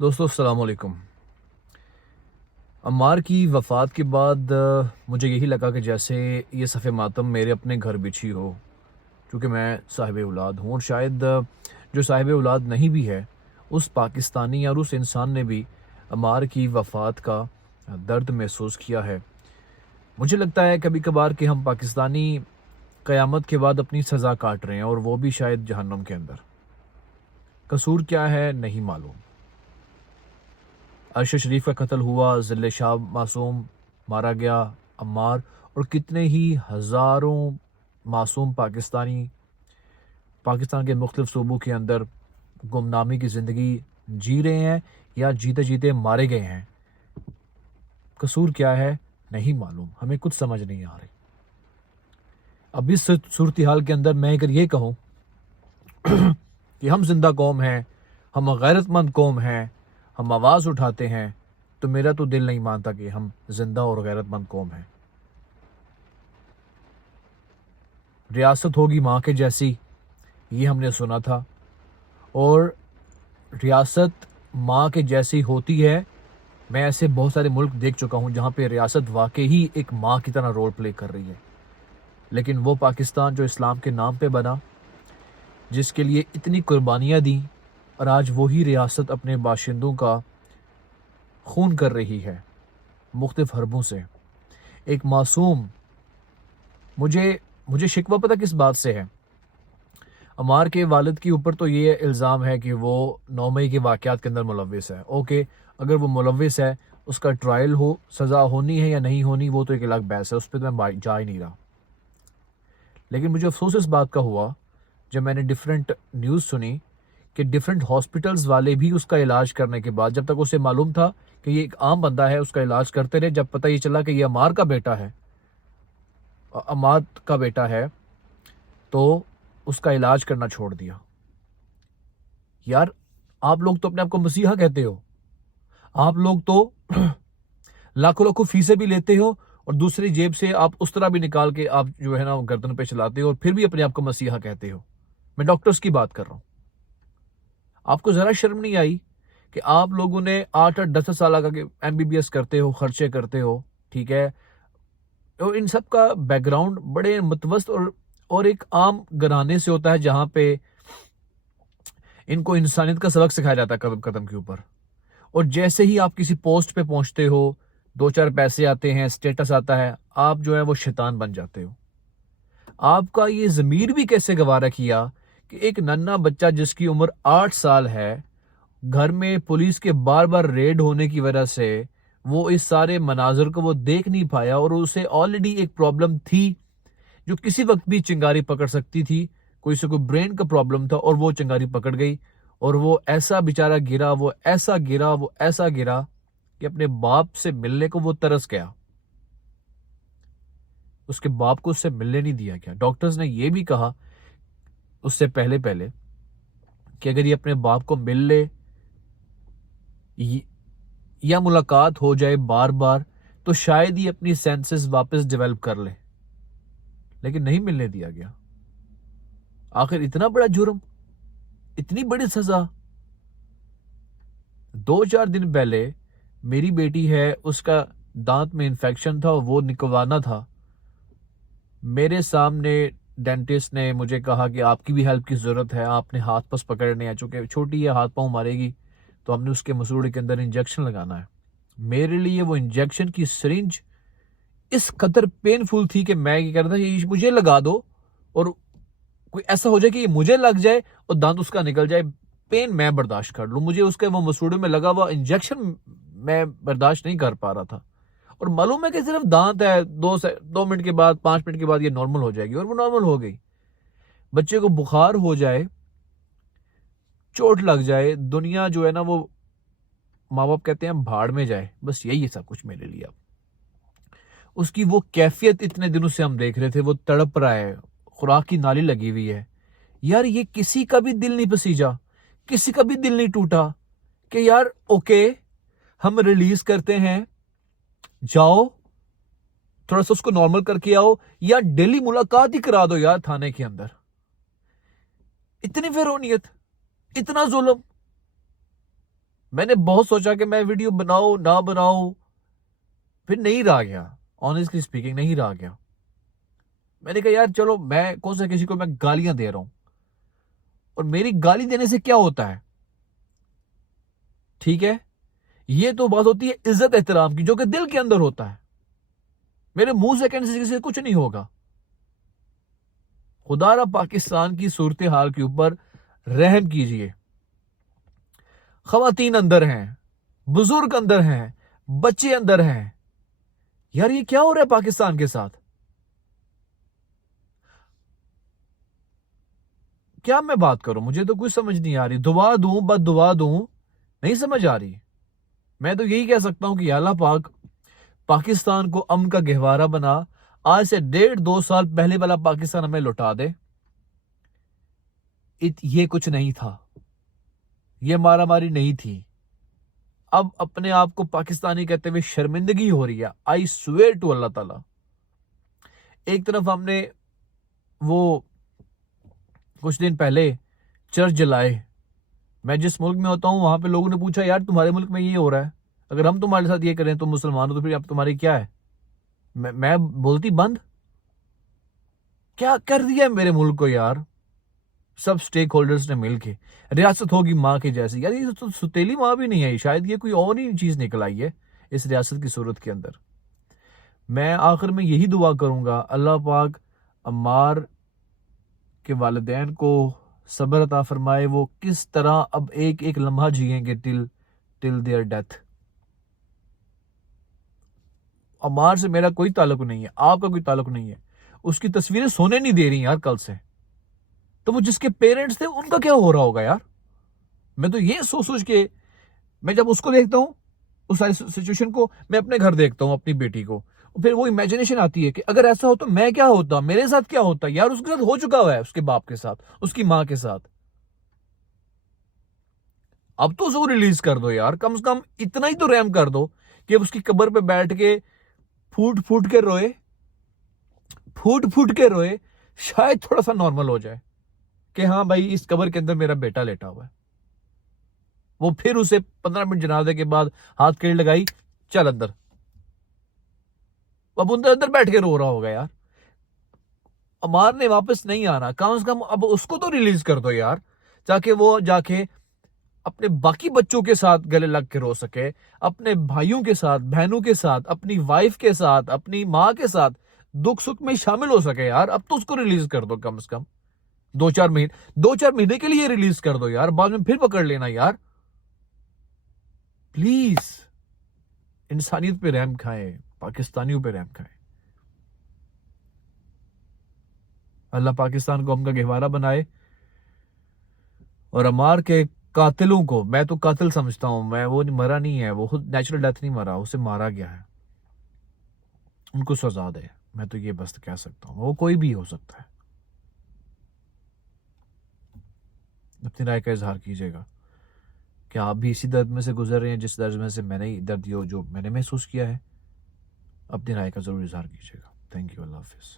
دوستو السلام علیکم۔ عمار کی وفات کے بعد مجھے یہی لگا کہ جیسے یہ صف ماتم میرے اپنے گھر بچھی ہو، کیونکہ میں صاحب اولاد ہوں، اور شاید جو صاحب اولاد نہیں بھی ہے اس پاکستانی اور اس انسان نے بھی عمار کی وفات کا درد محسوس کیا ہے۔ مجھے لگتا ہے کبھی کبھار کہ ہم پاکستانی قیامت کے بعد اپنی سزا کاٹ رہے ہیں، اور وہ بھی شاید جہنم کے اندر۔ قصور کیا ہے نہیں معلوم۔ عرش شریف کا قتل ہوا، ذل شاہ معصوم مارا گیا، عمار اور کتنے ہی ہزاروں معصوم پاکستان کے مختلف صوبوں کے اندر گمنامی کی زندگی جی رہے ہیں یا جیتے جیتے مارے گئے ہیں۔ قصور کیا ہے نہیں معلوم، ہمیں کچھ سمجھ نہیں آ رہی۔ اب اس صورتحال کے اندر میں اگر یہ کہوں کہ ہم زندہ قوم ہیں، ہم غیرت مند قوم ہیں، ہم آواز اٹھاتے ہیں، تو میرا تو دل نہیں مانتا کہ ہم زندہ اور غیرت مند قوم ہیں۔ ریاست ہوگی ماں کے جیسی، یہ ہم نے سنا تھا، اور ریاست ماں کے جیسی ہوتی ہے۔ میں ایسے بہت سارے ملک دیکھ چکا ہوں جہاں پہ ریاست واقعی ہی ایک ماں کی طرح رول پلے کر رہی ہے، لیکن وہ پاکستان جو اسلام کے نام پہ بنا، جس کے لیے اتنی قربانیاں دیں، اور آج وہی ریاست اپنے باشندوں کا خون کر رہی ہے مختلف حربوں سے۔ ایک معصوم، مجھے شکوہ پتہ کس بات سے ہے؟ عمار کے والد کے اوپر تو یہ الزام ہے کہ وہ 9 مئی کے واقعات کے اندر ملوث ہے۔ اوکے، اگر وہ ملوث ہے، اس کا ٹرائل ہو، سزا ہونی ہے یا نہیں ہونی، وہ تو ایک الگ بحث ہے، اس پہ میں جا ہی نہیں رہا۔ لیکن مجھے افسوس اس بات کا ہوا جب میں نے ڈیفرنٹ نیوز سنی کہ ڈیفرنٹ ہاسپٹلز والے بھی اس کا علاج کرنے کے بعد، جب تک اسے معلوم تھا کہ یہ ایک عام بندہ ہے، اس کا علاج کرتے رہے، جب پتہ یہ چلا کہ یہ عمار کا بیٹا ہے، عماد کا بیٹا ہے، تو اس کا علاج کرنا چھوڑ دیا۔ یار، آپ لوگ تو اپنے آپ کو مسیحا کہتے ہو، آپ لوگ تو لاکھوں فیسیں بھی لیتے ہو، اور دوسری جیب سے آپ اس طرح بھی نکال کے آپ جو ہے نا گردن پہ چلاتے ہو، اور پھر بھی اپنے آپ کو مسیحا کہتے ہو۔ میں ڈاکٹرز کی بات کر رہا ہوں۔ آپ کو ذرا شرم نہیں آئی کہ آپ لوگوں نے 8-10 سالہ کا MBBS کرتے ہو، خرچے کرتے ہو، ٹھیک ہے، اور ان سب کا بیک گراؤنڈ بڑے متوسط اور ایک عام گھرانے سے ہوتا ہے، جہاں پہ ان کو انسانیت کا سبق سکھایا جاتا ہے قدم قدم کے اوپر۔ اور جیسے ہی آپ کسی پوسٹ پہ پہنچتے ہو، 2-4 پیسے آتے ہیں، سٹیٹس آتا ہے، آپ جو ہے وہ شیطان بن جاتے ہو۔ آپ کا یہ ضمیر بھی کیسے گوارا کیا کہ ایک ننھا بچہ جس کی عمر 8 سال ہے، گھر میں پولیس کے بار بار ریڈ ہونے کی وجہ سے وہ اس سارے مناظر کو وہ دیکھ نہیں پایا، اور اسے آلریڈی ایک پرابلم تھی جو کسی وقت بھی چنگاری پکڑ سکتی تھی، کوئی سے کوئی برین کا پرابلم تھا، اور وہ چنگاری پکڑ گئی، اور وہ ایسا بیچارہ گرا، وہ ایسا گرا کہ اپنے باپ سے ملنے کو وہ ترس گیا۔ اس کے باپ کو اس سے ملنے نہیں دیا گیا۔ ڈاکٹرز نے یہ بھی کہا اس سے پہلے کہ اگر یہ اپنے باپ کو مل لے یا ملاقات ہو جائے بار بار، تو شاید ہی اپنی سینسز واپس ڈیولپ کر لے، لیکن نہیں ملنے دیا گیا۔ آخر اتنا بڑا جرم، اتنی بڑی سزا۔ 2-4 دن پہلے میری بیٹی ہے، اس کا دانت میں انفیکشن تھا، وہ نکلوانا تھا۔ میرے سامنے ڈینٹسٹ نے مجھے کہا کہ آپ کی بھی ہیلپ کی ضرورت ہے، آپ نے ہاتھ پس پکڑنے ہیں، چونکہ چھوٹی ہے، ہاتھ پاؤں مارے گی، تو ہم نے اس کے مسوڑے کے اندر انجیکشن لگانا ہے۔ میرے لیے وہ انجیکشن کی سرنج اس قدر پینفل تھی کہ میں یہ کہہ رہا تھا یہ مجھے لگا دو، اور کوئی ایسا ہو جائے کہ یہ مجھے لگ جائے اور دانت اس کا نکل جائے، پین میں برداشت کر لوں، مجھے اس کے وہ مسوڑے میں لگا ہوا انجیکشن میں برداشت نہیں کر پا رہا تھا۔ اور معلوم ہے کہ صرف دانت ہے، 2 منٹ کے بعد، 5 منٹ کے بعد یہ نارمل ہو جائے گی، اور وہ نارمل ہو گئی۔ بچے کو بخار ہو جائے، چوٹ لگ جائے، دنیا جو ہے نا وہ ماں باپ کہتے ہیں بھاڑ میں جائے، بس یہی ہے سب کچھ میرے لیے۔ اب اس کی وہ کیفیت اتنے دنوں سے ہم دیکھ رہے تھے، وہ تڑپ رہا ہے، خوراک کی نالی لگی ہوئی ہے۔ یار، یہ کسی کا بھی دل نہیں پسیجا، کسی کا بھی دل نہیں ٹوٹا کہ یار اوکے ہم ریلیز کرتے ہیں، جاؤ تھوڑا سا اس کو نارمل کر کے آؤ، یا ڈیلی ملاقات ہی کرا دو یار تھانے کے اندر۔ اتنی فرونیت، اتنا ظلم۔ میں نے بہت سوچا کہ میں ویڈیو بناؤ نہ بناؤ، پھر نہیں رہا گیا، آنیسٹلی اسپیکنگ نہیں رہا گیا. میں نے کہا یار چلو، میں کون سا کسی کو میں گالیاں دے رہا ہوں، اور میری گالی دینے سے کیا ہوتا ہے؟ ٹھیک ہے، یہ تو بات ہوتی ہے عزت احترام کی، جو کہ دل کے اندر ہوتا ہے. میرے منہ سے کہنے سے کچھ نہیں ہوگا. خدا را پاکستان کی صورتحال کے اوپر رحم کیجئے. خواتین اندر ہیں، بزرگ اندر ہیں، بچے اندر ہیں. یار یہ کیا ہو رہا ہے پاکستان کے ساتھ؟ کیا میں بات کروں؟ مجھے تو کچھ سمجھ نہیں آ رہی. دعا دوں بد دعا دوں، نہیں سمجھ آ رہی. میں تو یہی کہہ سکتا ہوں کہ یا اللہ پاک پاکستان کو امن کا گہوارہ بنا. آج سے 1.5-2 سال پہلے والا پاکستان ہمیں لوٹا دے. یہ کچھ نہیں تھا، یہ مارا ماری نہیں تھی. اب اپنے آپ کو پاکستانی کہتے ہوئے شرمندگی ہو رہی ہے. آئی سویئر ٹو اللہ تعالی. ایک طرف ہم نے وہ کچھ دن پہلے چرچ جلائے. میں جس ملک میں ہوتا ہوں وہاں پہ لوگوں نے پوچھا یار تمہارے ملک میں یہ ہو رہا ہے، اگر ہم تمہارے ساتھ یہ کریں تو مسلمان ہو تو پھر اب تمہاری کیا ہے؟ میں بولتی بند. کیا کر دیا ہے میرے ملک کو یار سب سٹیک ہولڈرز نے مل کے. ریاست ہوگی ماں کے جیسی. یار یہ تو ستیلی ماں بھی نہیں ہے، شاید یہ کوئی اور ہی چیز نکل آئی ہے اس ریاست کی صورت کے اندر. میں آخر میں یہی دعا کروں گا اللہ پاک عمار کے والدین کو صبر عطا فرمائے. وہ کس طرح اب ایک ایک لمحہ جیئیں گے ٹل دیئر ڈیتھ. عمار سے میرا کوئی تعلق نہیں ہے، آپ کا کوئی تعلق نہیں ہے. اس کی تصویریں سونے نہیں دے رہی یار کل سے. تو وہ جس کے پیرنٹس تھے ان کا کیا ہو رہا ہوگا یار؟ میں تو یہ سوچ کے، میں جب اس کو دیکھتا ہوں اس ساری سچویشن کو، میں اپنے گھر دیکھتا ہوں اپنی بیٹی کو، پھر وہ امیجنیشن آتی ہے کہ اگر ایسا ہو تو میں کیا ہوتا، میرے ساتھ کیا ہوتا. یار اس کے ساتھ ہو چکا ہوا ہے، اس کے باپ کے ساتھ، اس کی ماں کے ساتھ. اب تو اس کو ریلیز کر دو یار، کم سے کم اتنا ہی تو رحم کر دو کہ اس کی قبر پہ بیٹھ کے پھوٹ پھوٹ کے روئے، شاید تھوڑا سا نارمل ہو جائے کہ ہاں بھائی اس قبر کے اندر میرا بیٹا لیٹا ہوا ہے. وہ پھر اسے 15 منٹ جنازے کے بعد ہاتھ کیڑ لگائی، چل اندر. اب اندر بیٹھ کے رو رہا ہوگا یار. عمار نے واپس نہیں آنا، کم سے کم اب اس کو تو ریلیز کر دو یار، تاکہ وہ جا کے اپنے باقی بچوں کے ساتھ گلے لگ کے رو سکے، اپنے بھائیوں کے ساتھ، بہنوں کے ساتھ، اپنی وائف کے ساتھ، اپنی ماں کے ساتھ دکھ سکھ میں شامل ہو سکے یار. اب تو اس کو ریلیز کر دو، کم سے کم 2-4 مہینے کے لیے ریلیز کر دو یار، بعد میں پھر پکڑ لینا یار. پلیز انسانیت پہ رحم کھائیں، پاکستانیوں پہ رحم کھائیں. اللہ پاکستان کو ہم کا گہوارہ بنائے. اور عمار کے قاتلوں کو، میں تو قاتل سمجھتا ہوں، میں وہ مرا نہیں ہے، وہ خود نیچرل ڈیتھ نہیں مرا، اسے مارا گیا ہے. ان کو سزا دے، میں تو یہ بس کہہ سکتا ہوں. وہ کوئی بھی ہو سکتا ہے. اپنی رائے کا اظہار کیجیے گا. کیا آپ بھی اسی درد میں سے گزر رہے ہیں جس درد میں سے میں نے درد جو میں نے محسوس کیا ہے؟ اپنی رائے کا ضرور اظہار کیجیے گا. Thank you. اللہ حافظ.